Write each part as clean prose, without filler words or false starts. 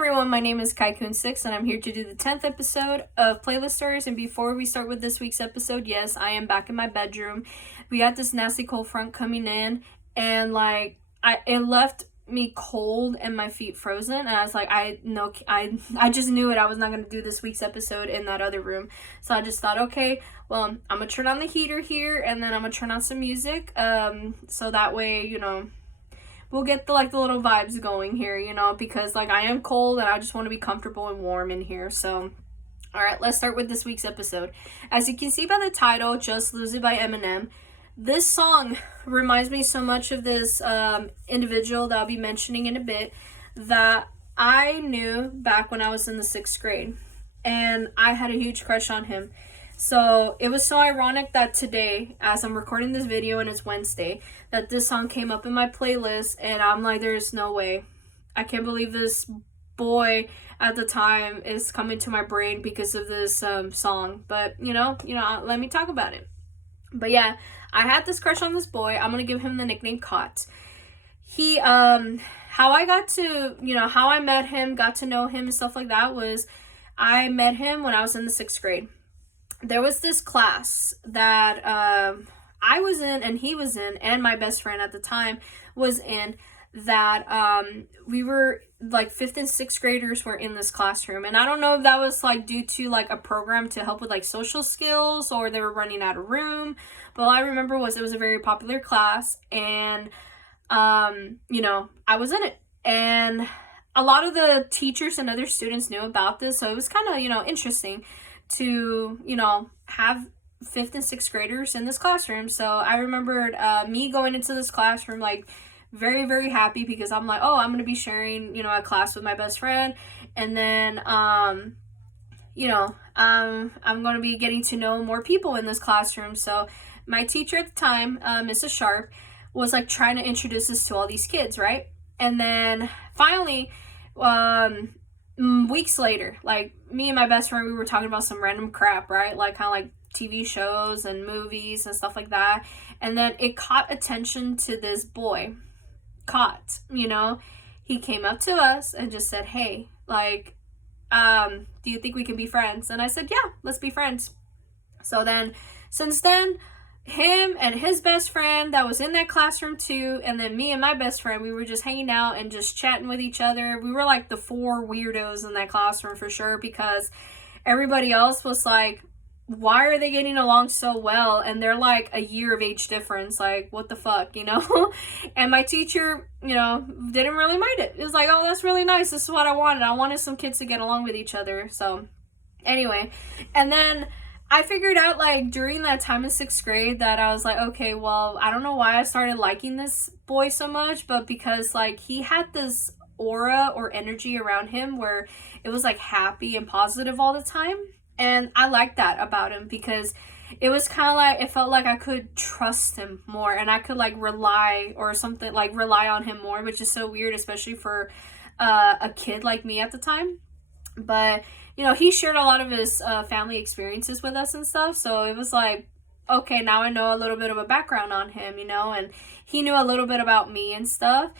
everyone, my name is Kaikun6 and I'm here to do the 10th episode of Playlist Stories. And before we start with this week's episode, yes, I am back in my bedroom. We got this nasty cold front coming in and it left me cold and my feet frozen, and I was like, I just knew it. I was not going to do this week's episode in that other room. So I just thought, okay, well, I'm going to turn on the heater here and then I'm going to turn on some music so that way, we'll get the little vibes going here, because I am cold and I just want to be comfortable and warm in here. So, all right, let's start with this week's episode. As you can see by the title, Just Lose It by Eminem, this song reminds me so much of this individual that I'll be mentioning in a bit that I knew back when I was in the 6th grade, and I had a huge crush on him. So it was so ironic that today, as I'm recording this video and it's Wednesday, that this song came up in my playlist, and I'm like, there's no way. I can't believe this boy at the time is coming to my brain because of this song. But, let me talk about it. But yeah, I had this crush on this boy. I'm going to give him the nickname Cot. He, how I got to, how I met him, got to know him and stuff like that was I met him when I was in the 6th grade. There was this class that I was in and he was in, and my best friend at the time was in, that we were 5th and 6th graders were in this classroom. And I don't know if that was due to a program to help with social skills, or they were running out of room. But all I remember was it was a very popular class, and I was in it. And a lot of the teachers and other students knew about this, so it was kind of, interesting to, have 5th and 6th graders in this classroom. So I remembered me going into this classroom very, very happy, because I'm like, oh, I'm going to be sharing, a class with my best friend. And then, I'm going to be getting to know more people in this classroom. So my teacher at the time, Mrs. Sharp, was trying to introduce us to all these kids, right? And then finally, weeks later, me and my best friend, we were talking about some random crap, right? Kind of TV shows and movies and stuff like that. And then it caught attention to this boy, Cot. He came up to us and just said, hey, do you think we can be friends? And I said, yeah, let's be friends. So then, since then, him and his best friend that was in that classroom too, and then me and my best friend, we were just hanging out and just chatting with each other. We were the 4 weirdos in that classroom for sure, because everybody else was why are they getting along so well? And they're a year of age difference. What the fuck, And my teacher, didn't really mind it. It was oh, that's really nice. This is what I wanted. I wanted some kids to get along with each other. So anyway, and then I figured out during that time in 6th grade that I was okay, well, I don't know why I started liking this boy so much, but because he had this aura or energy around him where it was happy and positive all the time. And I liked that about him, because it was kind of it felt like I could trust him more, and I could rely or something, rely on him more, which is so weird, especially for a kid like me at the time. But, he shared a lot of his family experiences with us and stuff. So it was okay, now I know a little bit of a background on him, and he knew a little bit about me and stuff.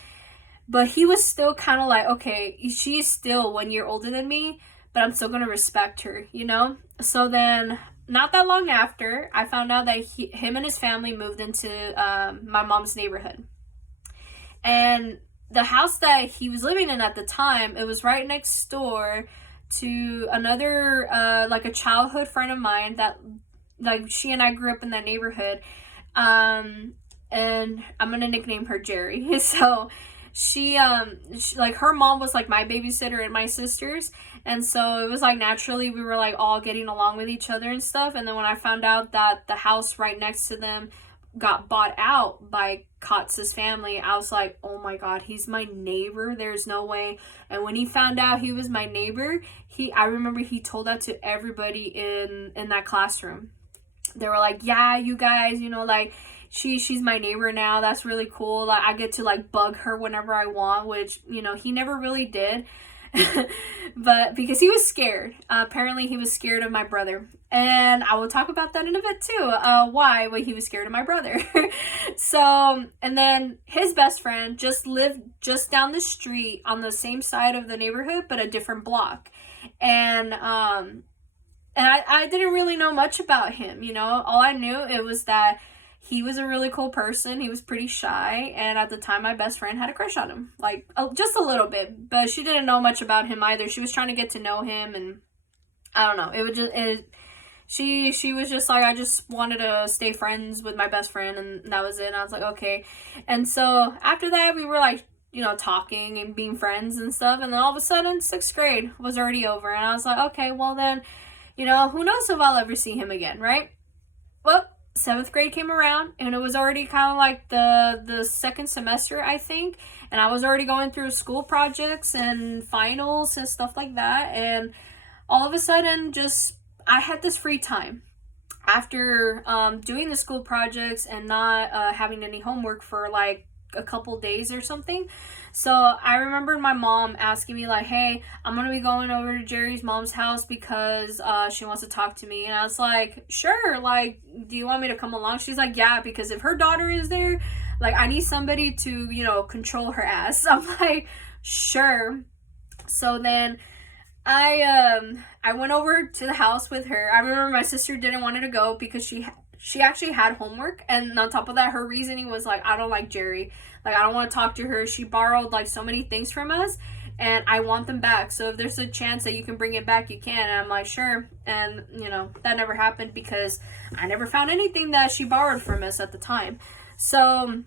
But he was still kind of okay, she's still 1 year older than me, but I'm still going to respect her, So then, not that long after, I found out that him and his family moved into my mom's neighborhood. And the house that he was living in at the time, it was right next door to another, a childhood friend of mine that, she and I grew up in that neighborhood. And I'm going to nickname her Jerry. So she her mom was my babysitter and my sister's, and so it was naturally we were all getting along with each other and stuff. And then when I found out that the house right next to them got bought out by Kotz's family, I was oh my god, he's my neighbor, there's no way. And when he found out he was my neighbor, I remember he told that to everybody in that classroom. They were yeah, you guys, she's my neighbor now. That's really cool. I get to bug her whenever I want, which, he never really did. But because he was scared. Apparently he was scared of my brother. And I will talk about that in a bit too. Why he was scared of my brother. So, and then his best friend just lived just down the street on the same side of the neighborhood, but a different block. And I didn't really know much about him, you know. All I knew it was that he was a really cool person. He was pretty shy, and at the time my best friend had a crush on him, like just a little bit, but she didn't know much about him either. She was trying to get to know him, and I don't know. She was just like, I just wanted to stay friends with my best friend, and that was it. And I was like, okay. And so after that, we were like, you know, talking and being friends and stuff. And then all of a sudden, 6th grade was already over, and I was like, okay, well then, you know, who knows if I'll ever see him again, right? Well, 7th grade came around, and it was already kind of like the second semester, I think, and I was already going through school projects and finals and stuff like that. And all of a sudden, just I had this free time after doing the school projects and not having any homework for like a couple days or something. So I remembered my mom asking me like, hey, I'm gonna be going over to Jerry's mom's house because she wants to talk to me. And I was like, sure, like, do you want me to come along? She's like, yeah, because if her daughter is there, like, I need somebody to, you know, control her ass. I'm like, sure. So then I went over to the house with her. I remember my sister didn't want her to go because she actually had homework, and on top of that, her reasoning was like, I don't like Jerry, like, I don't want to talk to her. She borrowed like so many things from us, and I want them back. So if there's a chance that you can bring it back, you can. And I'm like, sure. And you know, that never happened because I never found anything that she borrowed from us at the time. So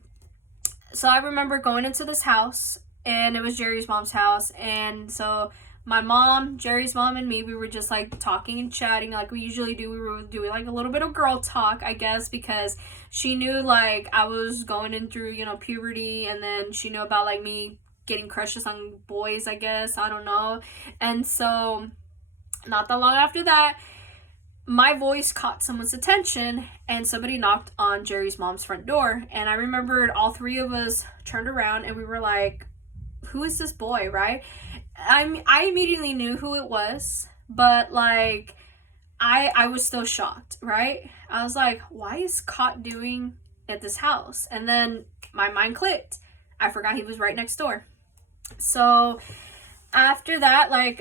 I remember going into this house, and it was Jerry's mom's house. And so my mom, Jerry's mom, and me, we were just like talking and chatting like we usually do. We were doing like a little bit of girl talk, I guess, because she knew like I was going in through, you know, puberty, and then she knew about like me getting crushes on boys, I guess. I don't know. And so not that long after that, my voice caught someone's attention, and somebody knocked on Jerry's mom's front door. And I remembered all three of us turned around, and we were like, who is this boy, right? I immediately knew who it was, but like I was still shocked, right? I was like, why is Cot doing at this house? And then my mind clicked. I forgot he was right next door. So after that, like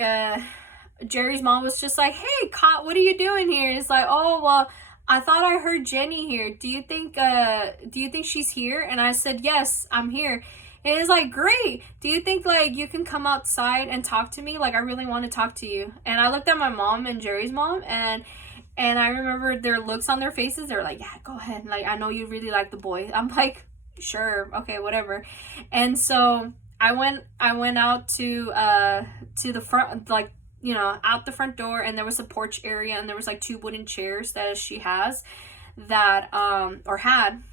Jerry's mom was just like, hey Cot, what are you doing here? And it's like, oh well, I thought I heard Jenny here. Do you think she's here? And I said, yes, I'm here. And it's like, great. Do you think like you can come outside and talk to me? Like, I really want to talk to you. And I looked at my mom and Jerry's mom, and I remember their looks on their faces. They were like, yeah, go ahead. Like, I know you really like the boy. I'm like, sure, okay, whatever. And so I went out to the front, like, you know, out the front door, and there was a porch area, and there was like 2 wooden chairs that she has that or had,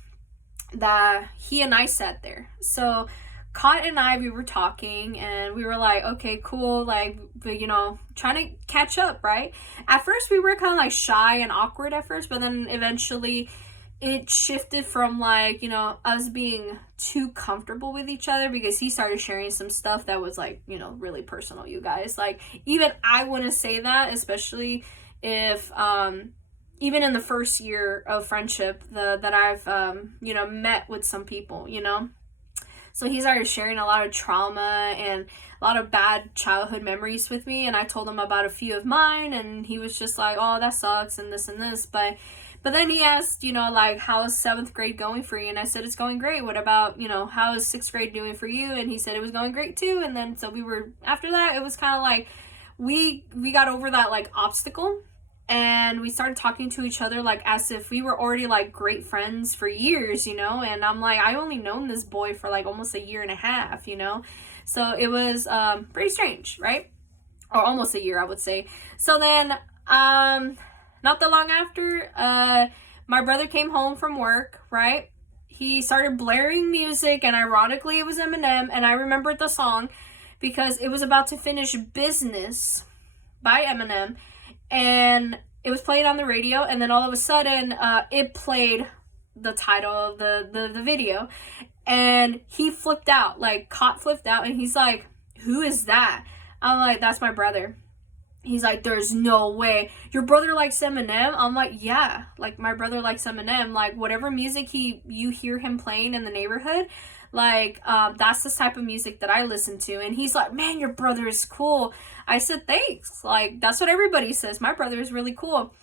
that he and I sat there. So Cot and I, we were talking, and we were like, okay, cool, like, you know, trying to catch up, right? At first we were kind of like shy and awkward at first, but then eventually it shifted from like, you know, us being too comfortable with each other, because he started sharing some stuff that was like, you know, really personal, you guys. Like, even I wouldn't say that, especially if even in the first year of friendship that I've, you know, met with some people, you know. So he started sharing a lot of trauma and a lot of bad childhood memories with me. And I told him about a few of mine, and he was just like, oh, that sucks and this and this. But then he asked, you know, like, how is 7th grade going for you? And I said, it's going great. What about, you know, how is 6th grade doing for you? And he said it was going great too. And then so we were, after that, it was kind of like we got over that like obstacle. And we started talking to each other like as if we were already like great friends for years, you know. And I'm like, I only known this boy for like almost a year and a half, you know. So it was pretty strange, right? Or almost a year, I would say. So then not that long after, my brother came home from work, right? He started blaring music, and ironically it was Eminem. And I remembered the song because it was about to finish Business by Eminem. And it was played on the radio, and then all of a sudden, it played the title of the video, and he flipped out, like, Cot flipped out, and he's like, who is that? I'm like, that's my brother. He's like, there's no way. Your brother likes Eminem? I'm like, yeah. Like, my brother likes Eminem. Like, whatever music you hear him playing in the neighborhood, like, that's the type of music that I listen to. And he's like, man, your brother is cool. I said, thanks. Like, that's what everybody says. My brother is really cool.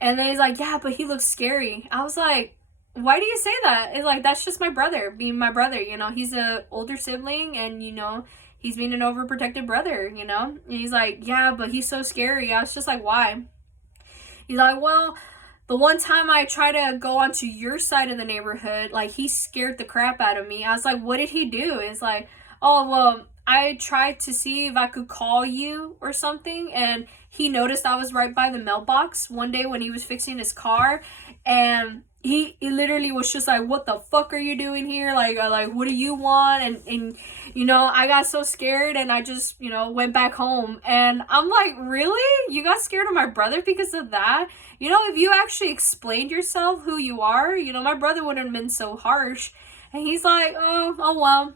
And then he's like, yeah, but he looks scary. I was like, why do you say that? It's like, that's just my brother being my brother, you know. He's a older sibling, and, you know, he's being an overprotective brother, you know. And he's like, yeah, but he's so scary. I was just like, why? He's like, well, the one time I tried to go onto your side of the neighborhood, like, he scared the crap out of me. I was like, what did he do? It's like, oh, well, I tried to see if I could call you or something, and he noticed I was right by the mailbox one day when he was fixing his car, and he literally was just like, what the fuck are you doing here? Like, what do you want? And you know, I got so scared, and I just, you know, went back home. And I'm like, really? You got scared of my brother because of that? You know, if you actually explained yourself, who you are, you know, my brother wouldn't have been so harsh. And he's like, oh well,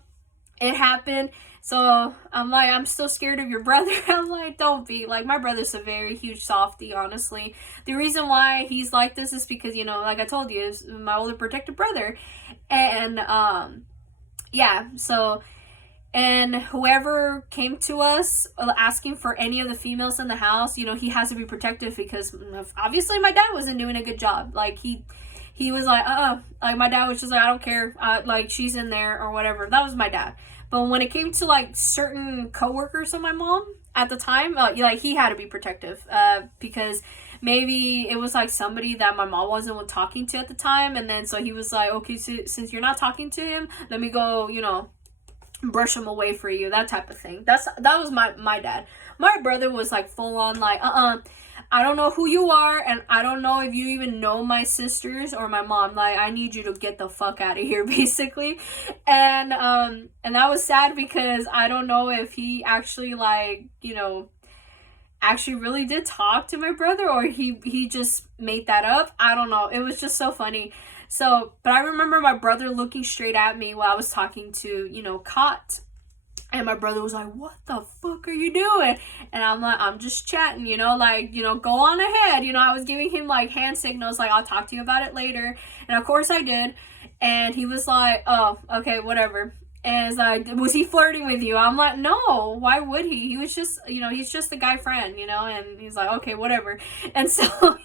it happened. So I'm like, I'm still scared of your brother. I'm like, don't be. Like, my brother's a very huge softie, honestly. The reason why he's like this is because, you know, like I told you, is my older protective brother. And, yeah, so, and whoever came to us asking for any of the females in the house, you know, he has to be protective, because obviously my dad wasn't doing a good job. Like, he was like, like, my dad was just like, I don't care, like, she's in there or whatever. That was my dad. But when it came to, like, certain coworkers of my mom at the time, like, he had to be protective, because maybe it was, like, somebody that my mom wasn't talking to at the time, and then so he was like, okay, so, since you're not talking to him, let me go, you know, brush him away for you, that type of thing. That was my dad. My brother was, like, full on, like, I don't know who you are, and I don't know if you even know my sisters or my mom. Like, I need you to get the fuck out of here, basically. And that was sad, because I don't know if he actually, like, you know, actually really did talk to my brother, or he just made that up. I don't know. It was just so funny. So, but I remember my brother looking straight at me while I was talking to, you know, Cot. And my brother was like, what the fuck are you doing? And I'm like, I'm just chatting, you know, like, you know, go on ahead. You know, I was giving him, like, hand signals, like, I'll talk to you about it later. And of course I did. And he was like, oh, okay, whatever. And it's like, was he flirting with you? I'm like, no, why would he? He was just, you know, he's just a guy friend, you know. And he's like, okay, whatever. And so,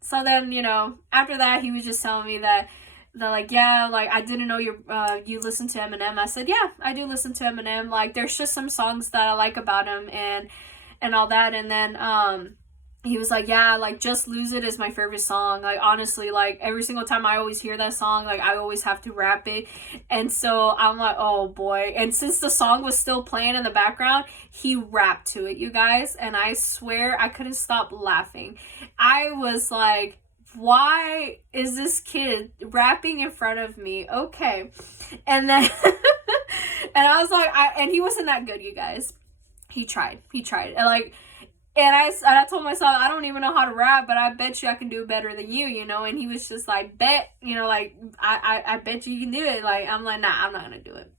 so then, you know, after that, he was just telling me that, like, yeah, like, I didn't know you listen to Eminem. I said, yeah, I do listen to Eminem. Like, there's just some songs that I like about him, and all that. And then he was like, yeah, like, Just Lose It is my favorite song. Like, honestly, like, every single time I always hear that song, like, I always have to rap it. And so I'm like, oh boy. And since the song was still playing in the background, he rapped to it, you guys. And I swear I couldn't stop laughing. I was like, why is this kid rapping in front of me? Okay. And then and I was like, and he wasn't that good, you guys. He tried. And like, and I told myself, I don't even know how to rap, but I bet you I can do it better than you, you know. And he was just like, bet, you know, like, I bet you can do it. Like, I'm like, nah, I'm not gonna do it.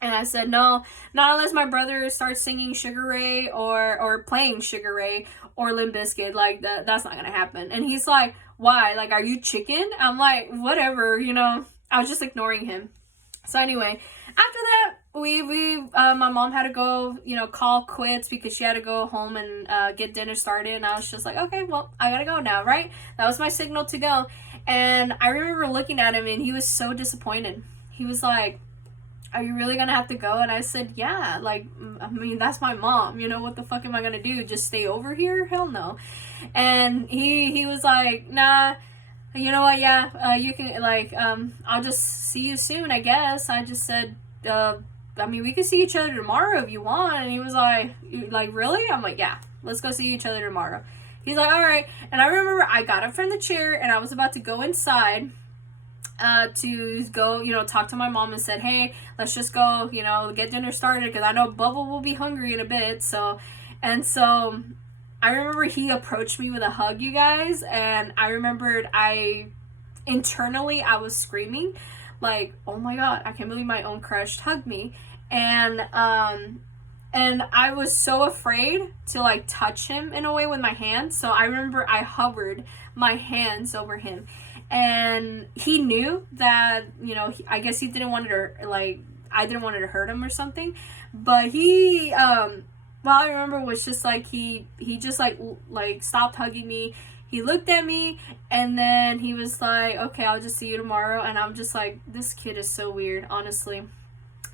And I said, no, not unless my brother starts singing Sugar Ray or playing Sugar Ray or Limp Bizkit. Like, that's not gonna happen. And he's like, why? Like, are you chicken? I'm like, whatever, you know. I was just ignoring him. So anyway, after that, my mom had to go, you know, call quits because she had to go home and get dinner started. And I was just like, okay, well, I gotta go now, right? That was my signal to go. And I remember looking at him, and he was so disappointed. He was like, are you really gonna have to go? And I said, yeah, like, I mean, that's my mom, you know, what the fuck am I gonna do? Just stay over here? Hell no. And he was like, nah, you know what, yeah, you can, like, I'll just see you soon, I guess. I just said, I mean, we could see each other tomorrow if you want. And he was like, really? I'm like, yeah, let's go see each other tomorrow. He's like, all right. And I remember I got up from the chair, and I was about to go inside to go, you know, talk to my mom, and said, hey, let's just go, you know, get dinner started, because I know Bubba will be hungry in a bit. So I remember he approached me with a hug, you guys, and I remembered internally I was screaming, like, oh my god, I can't believe my own crush hugged me. And I was so afraid to like touch him in a way with my hands. So I remember I hovered my hands over him, and he knew that, you know, I guess he didn't want to, like, I didn't want to hurt him or something. But he, well, I remember was just like he just like stopped hugging me. He looked at me, and then he was like, okay, I'll just see you tomorrow. And I'm just like, this kid is so weird, honestly.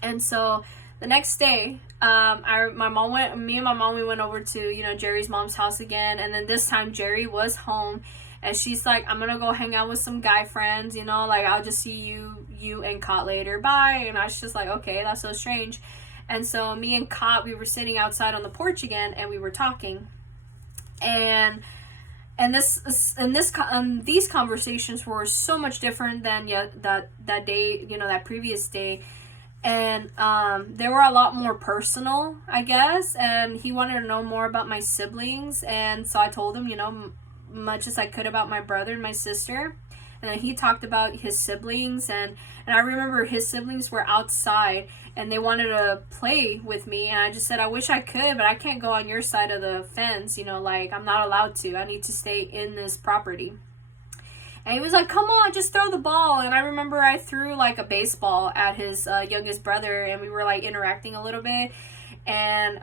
And so the next day, me and my mom, we went over to, you know, Jerry's mom's house again. And then this time Jerry was home, and she's like, I'm gonna go hang out with some guy friends, you know, like, I'll just see you and Cot later, bye. And I was just like, okay, that's so strange. And so me and Cot, we were sitting outside on the porch again, and we were talking. And these conversations were so much different than that day, you know, that previous day. And they were a lot more personal, I guess. And he wanted to know more about my siblings, and so I told him, you know, much as I could about my brother and my sister. And then he talked about his siblings, and I remember his siblings were outside, and they wanted to play with me, and I just said, I wish I could, but I can't go on your side of the fence, you know, like, I'm not allowed to. I need to stay in this property. And he was like, come on, just throw the ball. And I remember I threw like a baseball at his youngest brother, and we were like interacting a little bit. And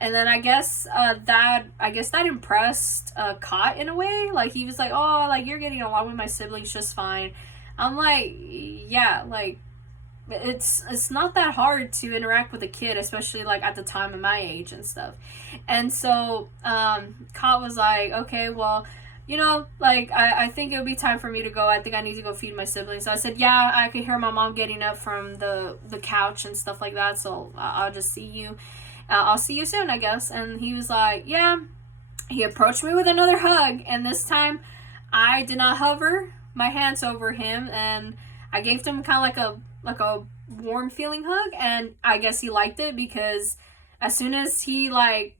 then I guess that impressed Cot in a way. Like, he was like, oh, like, you're getting along with my siblings just fine. I'm like, yeah, like, it's not that hard to interact with a kid, especially like at the time of my age and stuff. And so Cot was like, okay, well, you know, like, I think it would be time for me to go. I think I need to go feed my siblings. So I said, yeah, I could hear my mom getting up from the couch and stuff like that. So I'll just see you. I'll see you soon, I guess. And he was like, yeah. He approached me with another hug. And this time I did not hover my hands over him. And I gave him kind of like a warm feeling hug. And I guess he liked it, because as soon as he like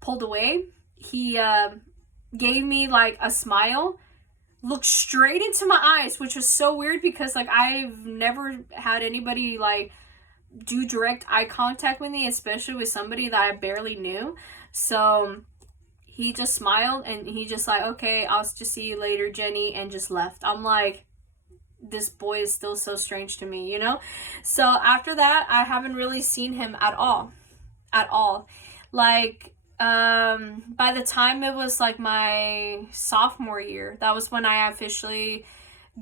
pulled away, he gave me like a smile, looked straight into my eyes, which was so weird, because like I've never had anybody like do direct eye contact with me, especially with somebody that I barely knew. So he just smiled, and he just like, okay, I'll just see you later, Jenny, and just left. I'm like, this boy is still so strange to me, you know? So after that, I haven't really seen him at all. Like, by the time it was like my sophomore year, that was when I officially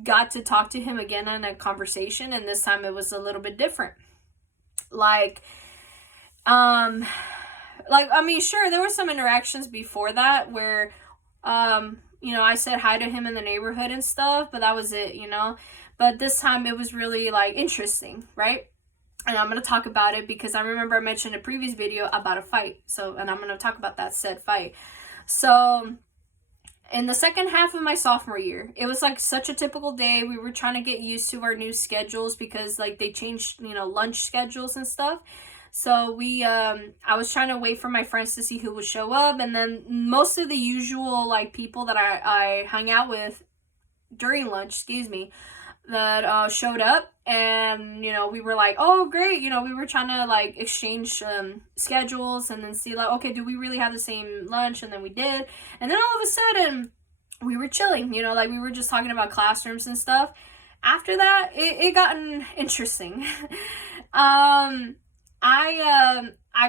got to talk to him again in a conversation, and this time it was a little bit different. Like, I mean, sure, there were some interactions before that where, you know, I said hi to him in the neighborhood and stuff, but that was it, you know? But this time it was really like interesting, right? And I'm going to talk about it because I remember I mentioned in a previous video about a fight. And I'm going to talk about that said fight. So in the second half of my sophomore year, it was like such a typical day. We were trying to get used to our new schedules because like they changed, you know, lunch schedules and stuff. So I was trying to wait for my friends to see who would show up. And then most of the usual like people that I hung out with during lunch, that showed up. And, you know, we were like, oh, great. You know, we were trying to, like, exchange schedules and then see, like, okay, do we really have the same lunch? And then we did. And then all of a sudden, we were chilling, you know, like, we were just talking about classrooms and stuff. After that, it gotten interesting. I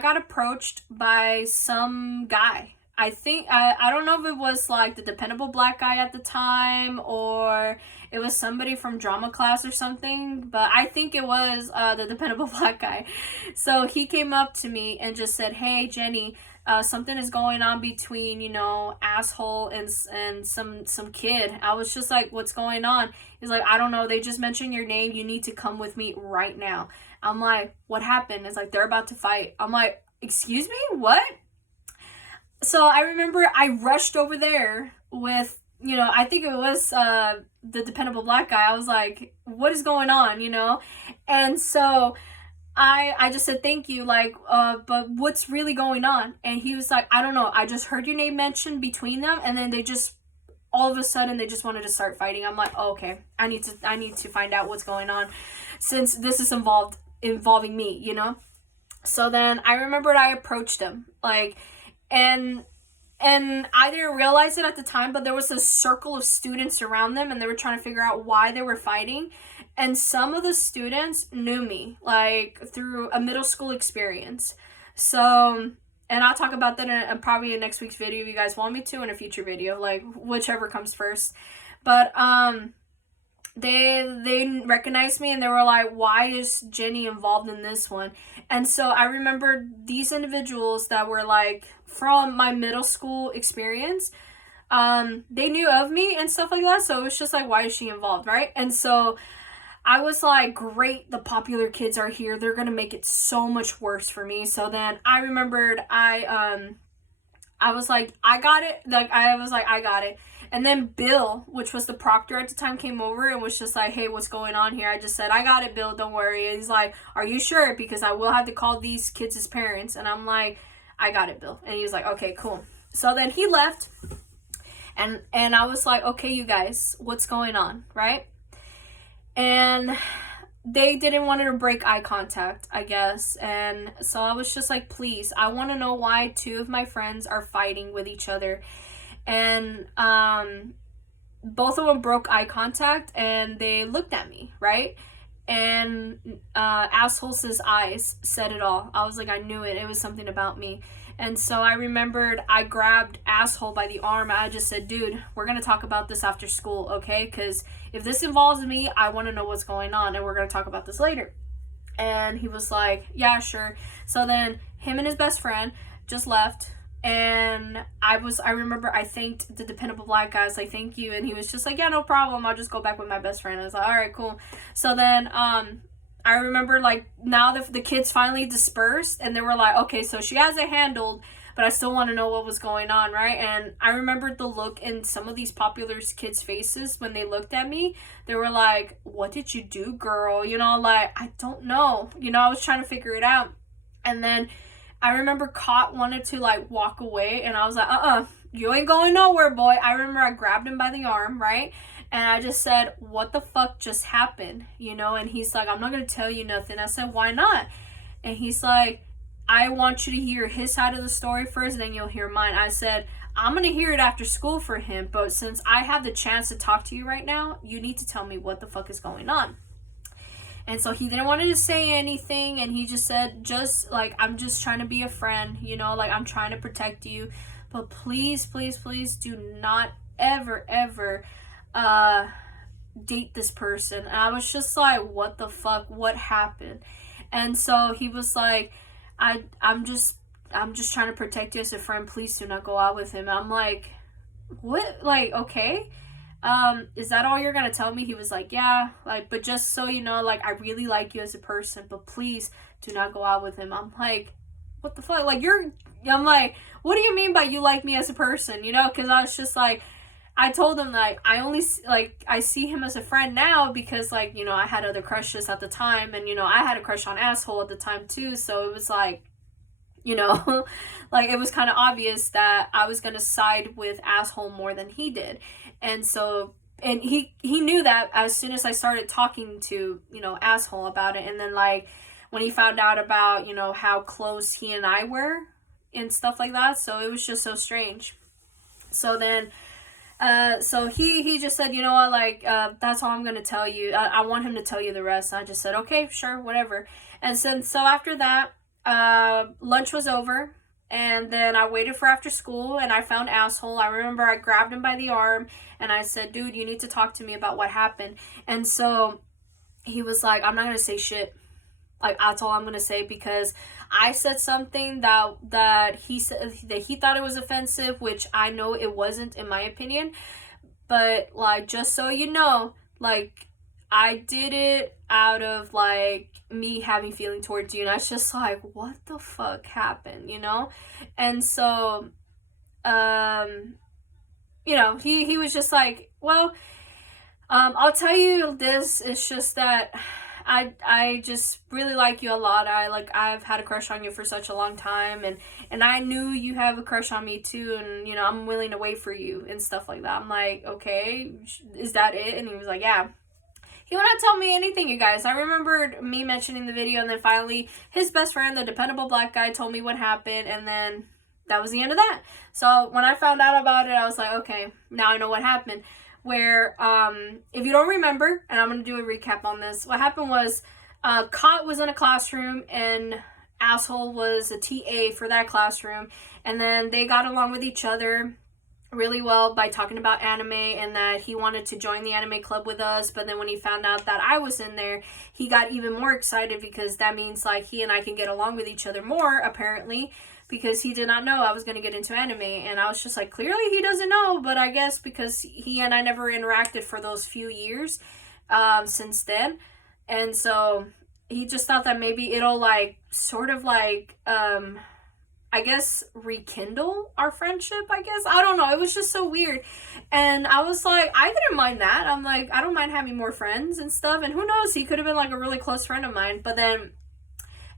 got approached by some guy. I think, I don't know if it was, like, the dependable black guy at the time, or it was somebody from drama class or something, but I think it was the dependable black guy. So he came up to me and just said, hey, Jenny, something is going on between, you know, asshole and some kid. I was just like, what's going on? He's like, I don't know. They just mentioned your name. You need to come with me right now. I'm like, what happened? It's like, they're about to fight. I'm like, excuse me? What? So I remember I rushed over there with, you know, I think it was the dependable black guy. I was like, what is going on, you know? And so I just said, thank you, like, but what's really going on? And he was like, I don't know. I just heard your name mentioned between them, and then they just, all of a sudden, they just wanted to start fighting. I'm like, oh, okay, I need to find out what's going on, since this is involved involving me, you know? So then I remembered I approached him, like, and I didn't realize it at the time, but there was a circle of students around them, and they were trying to figure out why they were fighting. And some of the students knew me, like, through a middle school experience. So, and I'll talk about that in probably in next week's video if you guys want me to, in a future video, like, whichever comes first. But, they recognized me, and they were like, why is Jenny involved in this one? And so I remember these individuals that were like from my middle school experience, they knew of me and stuff like that. So it was just like, why is she involved, right? And so I was like, great, the popular kids are here, they're gonna make it so much worse for me. So then I remembered I was like, I got it. Like, I was like, I got it. And then Bill, which was the proctor at the time, came over and was just like, hey, what's going on here? I just said, I got it, Bill, don't worry. And he's like, are you sure? Because I will have to call these kids' parents. And I'm like, I got it, Bill. And he was like, okay, cool. So then he left. And I was like, okay, you guys, what's going on, right? And they didn't want to break eye contact, I guess. And so I was just like, please, I want to know why two of my friends are fighting with each other. And both of them broke eye contact, and they looked at me, right? And Asshole's eyes said it all. I was like, I knew it. It was something about me. And so I remembered I grabbed Asshole by the arm. I just said, dude, we're going to talk about this after school, okay? Because if this involves me, I want to know what's going on, and we're going to talk about this later. And he was like, yeah, sure. So then him and his best friend just left. And I remember I thanked the Dependable Black guy. I was like, thank you. And he was just like, yeah, no problem. I'll just go back with my best friend. I was like, all right, cool. So then, I remember, like, now the kids finally dispersed, and they were like, okay, so she has it handled, but I still want to know what was going on, right? And I remembered the look in some of these popular kids' faces when they looked at me. They were like, what did you do, girl? You know, like, I don't know. You know, I was trying to figure it out. And then I remember Cot wanted to, like, walk away, and I was like, you ain't going nowhere, boy. I remember I grabbed him by the arm, right? And I just said, what the fuck just happened? You know, and he's like, I'm not going to tell you nothing. I said, why not? And he's like, I want you to hear his side of the story first, and then you'll hear mine. I said, I'm going to hear it after school for him, but since I have the chance to talk to you right now, you need to tell me what the fuck is going on. And so he didn't want to say anything, and he just said, just, like, I'm just trying to be a friend, you know, like, I'm trying to protect you, but please, please, please do not ever, ever date this person. And I was just like, what the fuck, what happened? And so he was like, I'm just trying to protect you as a friend, please do not go out with him. I'm like, what? Like, okay, is that all you're gonna tell me? He was like, yeah, like, but just so you know, like, I really like you as a person, but please do not go out with him. I'm like, what the fuck? Like, I'm like, what do you mean by you like me as a person? You know, because I was just like, I told him, like, I see him as a friend now because, like, you know, I had other crushes at the time, and, you know, I had a crush on Asshole at the time too, so it was like, you know, like, it was kind of obvious that I was gonna side with Asshole more than he did. And so, and he knew that as soon as I started talking to, you know, Asshole about it. And then, like, when he found out about, you know, how close he and I were and stuff like that, so it was just so strange. So then, so he just said, you know what, like, that's all I'm gonna tell you. I want him to tell you the rest. And I just said, okay, sure, whatever. And so after that, lunch was over, and then I waited for after school, and I found Asshole. I remember I grabbed him by the arm, and I said, dude, you need to talk to me about what happened. And so he was like, I'm not gonna say shit. Like, that's all I'm gonna say, because I said something that he said that he thought it was offensive, which I know it wasn't, in my opinion. But, like, just so you know, like, I did it out of, like, me having feeling towards you. And I was just like, what the fuck happened, you know? And so, you know, he was just like, well, I'll tell you this. It's just that I just really like you a lot. I've had a crush on you for such a long time, and I knew you have a crush on me too, and, you know, I'm willing to wait for you and stuff like that. I'm like, okay, is that it? And he was like, yeah. He would not tell me anything, you guys. I remembered me mentioning the video, and then finally his best friend, the dependable black guy, told me what happened, and then that was the end of that. So when I found out about it, I was like, okay, now I know what happened. Where, if you don't remember, and I'm going to do a recap on this, what happened was, Cot was in a classroom, and Asshole was a TA for that classroom, and then they got along with each other really well by talking about anime, and that he wanted to join the anime club with us. But then when he found out that I was in there, he got even more excited, because that means like he and I can get along with each other more, apparently, because he did not know I was going to get into anime. And I was just like, clearly he doesn't know, but I guess because he and I never interacted for those few years since then, and so he just thought that maybe it'll like sort of like I guess rekindle our friendship, I guess. I don't know. It was just so weird. And I was like, I didn't mind that. I'm like, I don't mind having more friends and stuff. And who knows, he could have been like a really close friend of mine. But then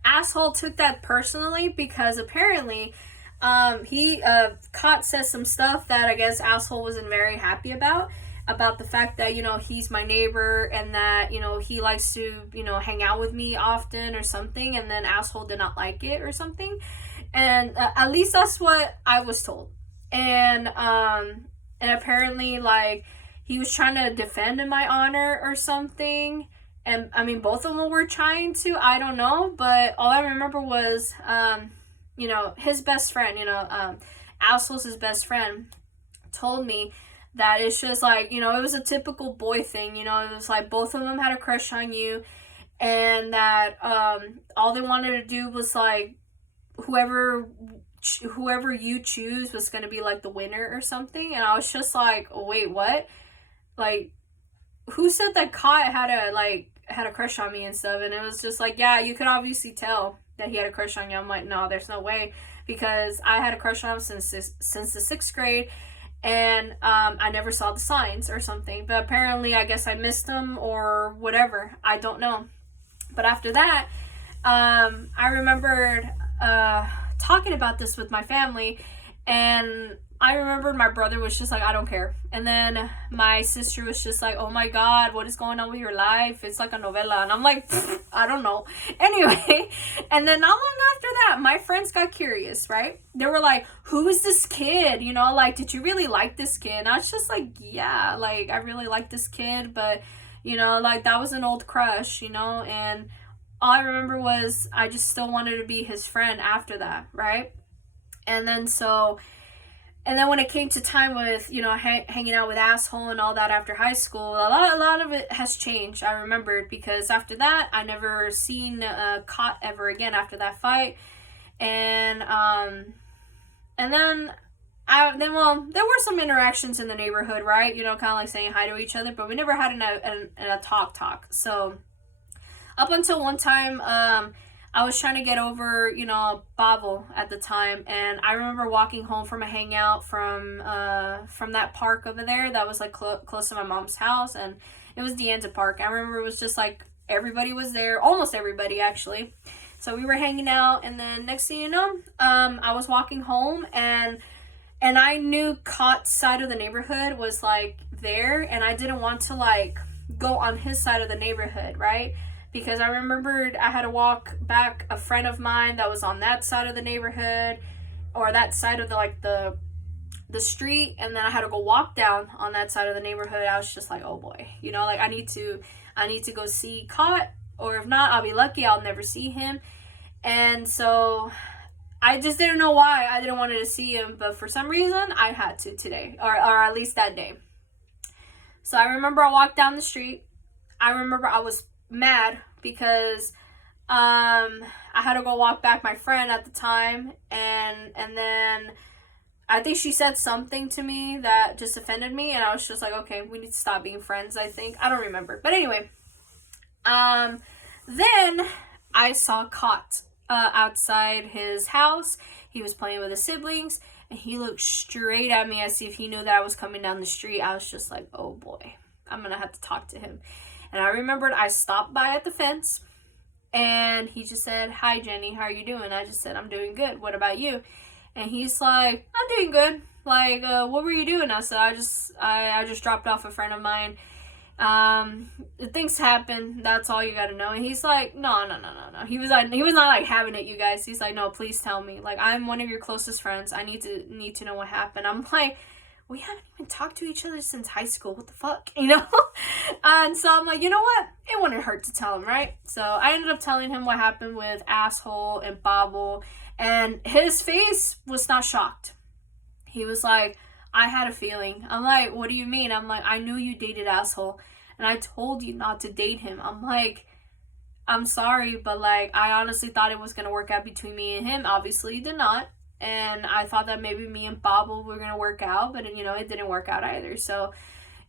Asshole took that personally, because apparently Cot says some stuff that I guess Asshole wasn't very happy about the fact that, you know, he's my neighbor, and that, you know, he likes to, you know, hang out with me often or something. And then Asshole did not like it or something. And at least that's what I was told. And apparently, like, he was trying to defend in my honor or something. And I mean, both of them were trying to, I don't know, but all I remember was, you know, his best friend, you know, Asshole's his best friend, told me that it's just like, you know, it was a typical boy thing, you know, it was like both of them had a crush on you, and that all they wanted to do was like, whoever you choose was going to be like the winner or something. And I was just like, oh, wait, what? Like, who said that Cot had a crush on me and stuff? And it was just like, yeah, you could obviously tell that he had a crush on you. I'm like, no, there's no way, because I had a crush on him since the 6th grade, and I never saw the signs or something. But apparently, I guess I missed them or whatever, I don't know. But after that, I remembered talking about this with my family, and I remembered my brother was just like, I don't care. And then my sister was just like, oh my god, what is going on with your life? It's like a novela. And I'm like, I don't know. Anyway, and then not long after that, my friends got curious, right? They were like, who is this kid? You know, like, did you really like this kid? And I was just like, yeah, like, I really like this kid, but, you know, like, that was an old crush, you know. And all I remember was I just still wanted to be his friend after that, right? And then when it came to time with, you know, hanging out with Asshole and all that after high school, a lot of it has changed, I remembered, because after that, I never seen Cot ever again after that fight. And then there were some interactions in the neighborhood, right? You know, kind of like saying hi to each other, but we never had a talk. So up until one time, I was trying to get over, you know, Babel at the time, and I remember walking home from a hangout from that park over there that was like close to my mom's house, and it was Deanza Park. I remember it was just like everybody was there, almost everybody actually. So we were hanging out, and then next thing you know, I was walking home, and I knew Cot's side of the neighborhood was like there, and I didn't want to like go on his side of the neighborhood, right? Because I remembered I had to walk back a friend of mine that was on that side of the neighborhood, or that side of the street, and then I had to go walk down on that side of the neighborhood. I was just like, oh boy, you know, like I need to go see Cot, or if not, I'll be lucky, I'll never see him. And so I just didn't know why I didn't want to see him, but for some reason I had to today, or at least that day. So I remember I walked down the street. I remember I was mad because I had to go walk back my friend at the time, and then I think she said something to me that just offended me, and I was just like, okay, we need to stop being friends, I think. I don't remember. But anyway, then I saw Cot outside his house. He was playing with his siblings, and he looked straight at me as if he knew that I was coming down the street. I was just like, oh boy, I'm gonna have to talk to him. And I remembered I stopped by at the fence, and he just said, hi, Jenny, how are you doing? I just said, I'm doing good. What about you? And he's like, I'm doing good. Like, what were you doing? I said, I just dropped off a friend of mine. Things happen, that's all you gotta know. And he's like, no. He was not like having it, you guys. He's like, no, please tell me, like, I'm one of your closest friends, I need to know what happened. I'm like, we haven't even talked to each other since high school, what the fuck, you know? And so I'm like, you know what, it wouldn't hurt to tell him, right? So I ended up telling him what happened with Asshole and Bobble, and his face was not shocked. He was like, I had a feeling. I'm like, what do you mean? I'm like, I knew you dated Asshole, and I told you not to date him. I'm like, I'm sorry, but like, I honestly thought it was gonna work out between me and him. Obviously, it did not. And I thought that maybe me and Bobble were gonna work out, but you know, it didn't work out either. So,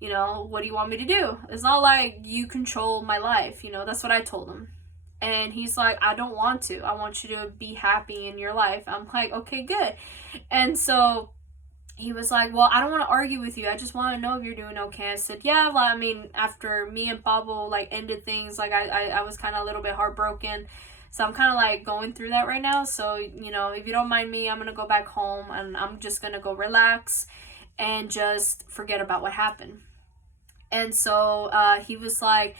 you know, what do you want me to do? It's not like you control my life, you know, that's what I told him. And he's like, I don't want to. I want you to be happy in your life. I'm like, okay, good. And so he was like, well, I don't want to argue with you. I just want to know if you're doing okay. I said, yeah, well, I mean, after me and Pablo, like, ended things, like, I was kind of a little bit heartbroken. So I'm kind of, like, going through that right now. So, you know, if you don't mind me, I'm going to go back home, and I'm just going to go relax and just forget about what happened. And so he was like,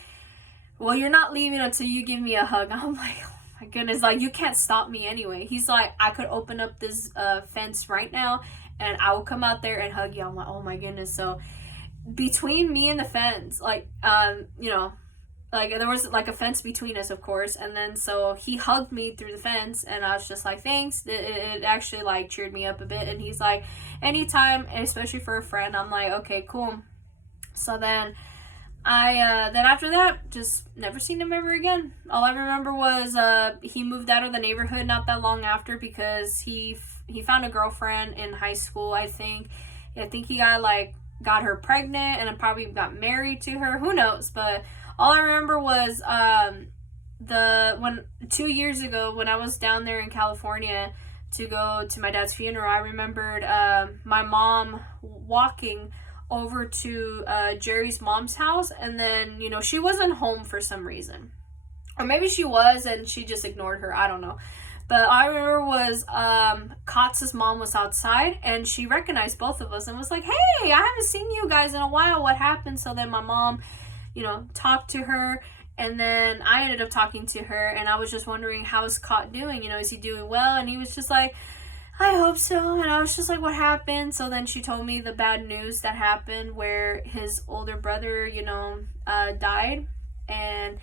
well, you're not leaving until you give me a hug. I'm like, oh my goodness, like, you can't stop me anyway. He's like, I could open up this fence right now, and I will come out there and hug you. I'm like, oh my goodness. So between me and the fence, like, you know, like, there was like a fence between us, of course. And then so he hugged me through the fence, and I was just like, thanks. It actually like cheered me up a bit. And he's like, anytime, especially for a friend. I'm like, okay, cool. So then then after that, just never seen him ever again. All I remember was he moved out of the neighborhood not that long after, because he found a girlfriend in high school, I think. I think he got her pregnant, and then probably got married to her. Who knows? But all I remember was 2 years ago when I was down there in California to go to my dad's funeral, I remembered my mom walking over to Jerry's mom's house, and then, you know, she wasn't home for some reason. Or maybe she was and she just ignored her, I don't know. But all I remember was Katz's mom was outside, and she recognized both of us and was like, hey, I haven't seen you guys in a while, what happened? So then my mom, you know, talked to her, and then I ended up talking to her, and I was just wondering, how's Kot doing? You know, is he doing well? And he was just like, I hope so. And I was just like, what happened? So then she told me the bad news that happened, where his older brother, you know, died, and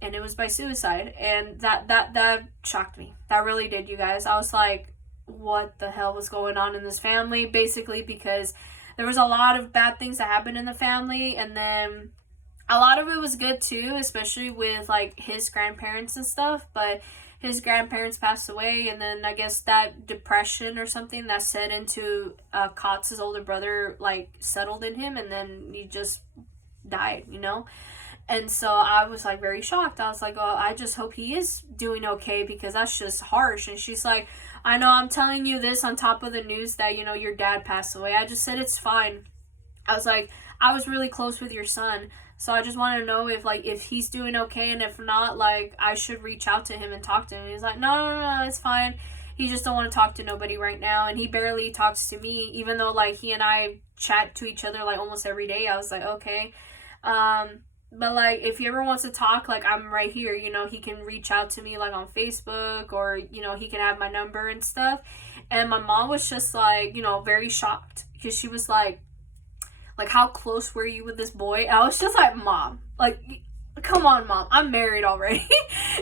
it was by suicide. And that shocked me. That really did, you guys. I was like, what the hell was going on in this family? Basically, because there was a lot of bad things that happened in the family, and then a lot of it was good too, especially with like his grandparents and stuff. But his grandparents passed away, and then I guess that depression or something that set into Katz's older brother, like, settled in him, and then he just died, you know? And so I was like very shocked. I was like, oh, I just hope he is doing okay, because that's just harsh. And she's like, I know, I'm telling you this on top of the news that, you know, your dad passed away. I just said it's fine. I was like, I was really close with your son, so I just wanted to know if he's doing okay, and if not, like, I should reach out to him and talk to him. And he's like, no, it's fine. He just don't want to talk to nobody right now, and he barely talks to me, even though, like, he and I chat to each other, like, almost every day. I was like, okay. But, like, if he ever wants to talk, like, I'm right here, you know, he can reach out to me, like, on Facebook, or, you know, he can have my number and stuff. And my mom was just, like, you know, very shocked, because she was like, how close were you with this boy? And I was just like, Mom, like, come on, Mom, I'm married already.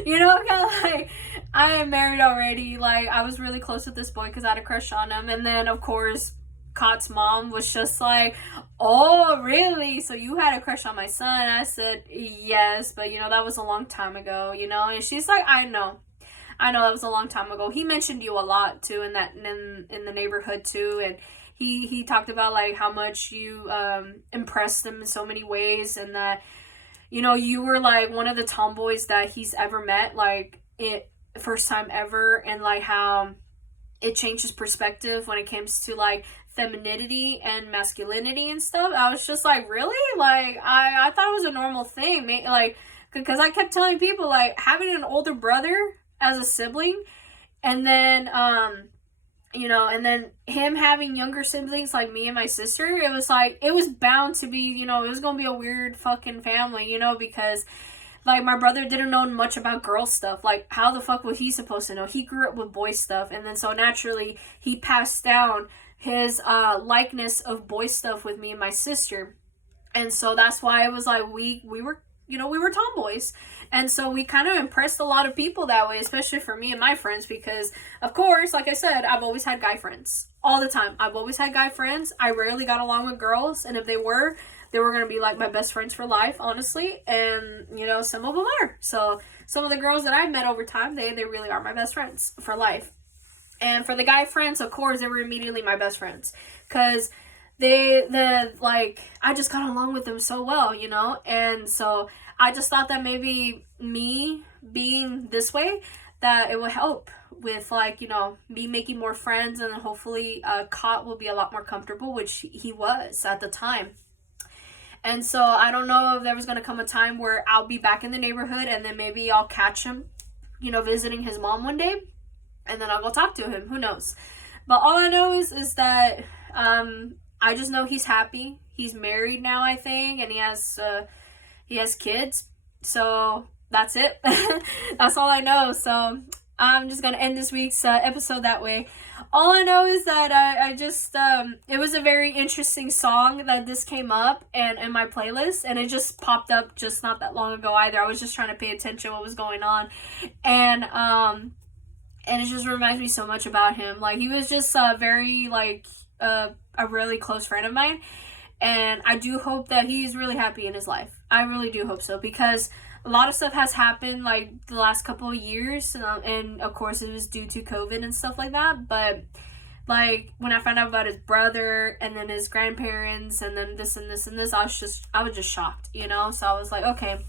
You know, kind of like, I am married already. Like, I was really close with this boy because I had a crush on him. And then, of course, Katz's mom was just like, oh, really? So you had a crush on my son? I said, yes, but, you know, that was a long time ago, you know? And she's like, I know that was a long time ago. He mentioned you a lot, too, in the neighborhood, too, and he talked about, like, how much you impressed him in so many ways, and that, you know, you were, like, one of the tomboys that he's ever met, like, first time ever, and, like, how it changed his perspective when it comes to, like, femininity and masculinity and stuff. I was just like, really? Like, I thought it was a normal thing, like, because I kept telling people, like, having an older brother as a sibling, and then you know, and then him having younger siblings like me and my sister, it was like, it was bound to be, you know, it was gonna be a weird fucking family, you know, because like my brother didn't know much about girl stuff. Like, how the fuck was he supposed to know? He grew up with boy stuff, and then so naturally he passed down his likeness of boy stuff with me and my sister. And so that's why it was like we were, you know, we were tomboys. And so we kind of impressed a lot of people that way, especially for me and my friends, because of course, like I said, I've always had guy friends all the time. I've always had guy friends. I rarely got along with girls, and if they were going to be like my best friends for life, honestly. And, you know, some of them are. So some of the girls that I've met over time, they really are my best friends for life. And for the guy friends, of course, they were immediately my best friends. Because I just got along with them so well, you know? And so I just thought that maybe me being this way, that it would help with, like, you know, me making more friends, and then hopefully Cot will be a lot more comfortable, which he was at the time. And so I don't know if there was going to come a time where I'll be back in the neighborhood, and then maybe I'll catch him, you know, visiting his mom one day, and then I'll go talk to him. Who knows? But all I know is that I just know he's happy. He's married now, I think, and he has kids. So that's it. That's all I know. So I'm just going to end this week's episode that way. All I know is that I just, it was a very interesting song that this came up and in my playlist, and it just popped up just not that long ago either. I was just trying to pay attention what was going on, and it just reminds me so much about him. Like, he was just very, like, a really close friend of mine, and I do hope that he's really happy in his life. I really do hope so, because a lot of stuff has happened, like, the last couple of years, and of course it was due to COVID and stuff like that, but, like, when I found out about his brother, and then his grandparents, and then this and this and this, I was just shocked, you know. So I was like, okay.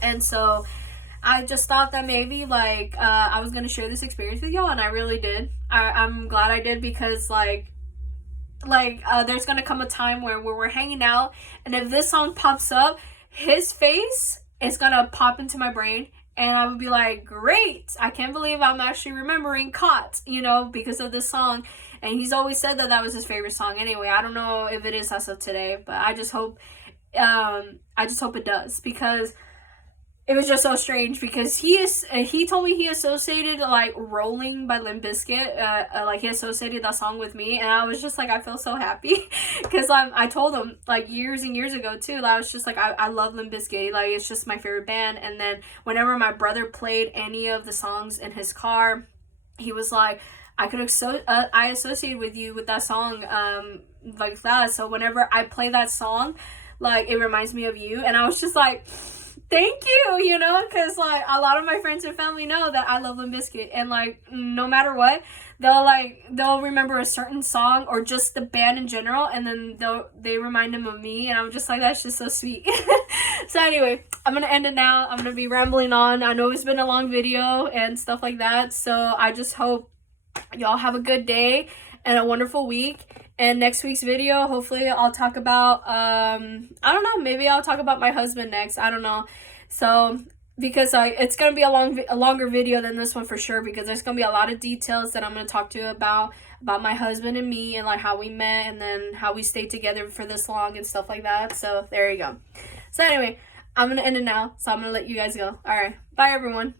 And so I just thought that maybe, like, I was gonna share this experience with y'all, and I really did. I'm glad I did, because, there's gonna come a time where we're hanging out, and if this song pops up, his face is gonna pop into my brain, and I would be like, great, I can't believe I'm actually remembering Caught, you know, because of this song. And he's always said that was his favorite song anyway. I don't know if it is as of today, but I just hope it does, because it was just so strange, because he told me he associated, like, Rolling by Limp Bizkit, like, he associated that song with me, and I was just like, I feel so happy, because I told him, like, years and years ago, too, that I was just like, I love Limp Bizkit, like, it's just my favorite band. And then whenever my brother played any of the songs in his car, he was like, I associated with you with that song, like that, so whenever I play that song, like, it reminds me of you. And I was just like, thank you, you know, because, like, a lot of my friends and family know that I love Limp Bizkit, and, like, no matter what, they'll remember a certain song or just the band in general, and then they remind them of me, and I'm just like, that's just so sweet. So anyway, I'm gonna end it now. I'm gonna be rambling on. I know it's been a long video and stuff like that, so I just hope y'all have a good day and a wonderful week. And next week's video, hopefully I'll talk about, I don't know, maybe I'll talk about my husband next. I don't know. So, because it's going to be a longer video than this one for sure, because there's going to be a lot of details that I'm going to talk to you about my husband and me, and, like, how we met, and then how we stayed together for this long and stuff like that. So, there you go. So, anyway, I'm going to end it now. So, I'm going to let you guys go. All right. Bye, everyone.